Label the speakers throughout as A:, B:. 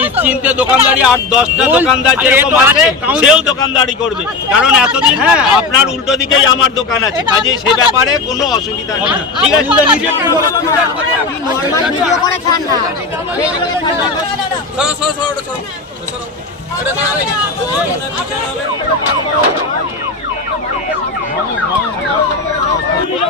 A: নিশ্চিন্তে দোকানদারি আর দশটা দোকানদার যেরকম আছে সেও দোকানদারি করবে। কারণ এতদিন আপনার উল্টো দিকেই আমার দোকান আছে। কাজে সে ব্যাপারে কোনো অসুবিধা নেই। ঠিক আছে?
B: নর্মাল ভিডিও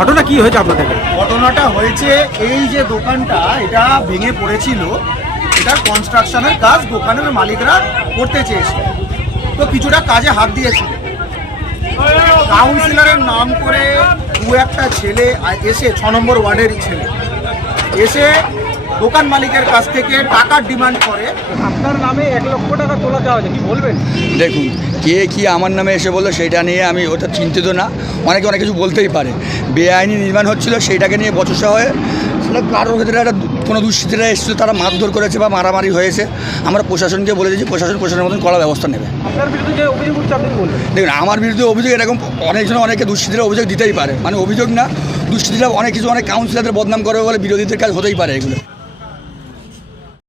C: ঘটনা কি হয়েছে আপনাদের?
D: ঘটনাটা হয়েছে এই যে দোকানটা, এটা ভেঙে পড়েছিল। এটা কনস্ট্রাকশনের কাজ দোকানের মালিকরা করতে চেয়েছিল। তো কিছুটা কাজে হাত দিয়েছিল কাউন্সিলরের নাম করে দু একটা ছেলে এসে, ছ নম্বর ওয়ার্ডেরই ছেলে, এসে দোকান মালিকের কাছ থেকে টাকার ডিমান্ড করে।
C: আপনার নামে এক লক্ষ টাকা তোলা দেওয়া হয়েছে কি বলবেন?
E: দেখুন কে কি আমার নামে এসে বলল সেটা নিয়ে আমি ওটা চিন্তিত না। অনেকে অনেক কিছু বলতেই পারে। বেআইনি নির্মাণ হচ্ছিল সেইটাকে নিয়ে বচসা হয়ে সেটা কারোর ক্ষেত্রে একটা কোনো দুষ্কৃতীরা এসেছিল তারা মারধর করেছে বা মারামারি হয়েছে। আমরা প্রশাসনকে বলে দিয়েছি প্রশাসন প্রশাসনের মতন করা ব্যবস্থা নেবে।
C: আপনার বিরুদ্ধে যে অভিযোগ উঠছে আপনি বলবেন?
E: দেখুন আমার বিরুদ্ধে অভিযোগ এরকম অনেকজন অনেকে দুষ্কৃতীরা অভিযোগ দিতেই পারে। মানে অভিযোগ না দুষ্কৃতীরা অনেক কিছু অনেক কাউন্সিলারদের বদনাম করে বলে বিরোধীদের কাজ হতেই পারে এগুলো।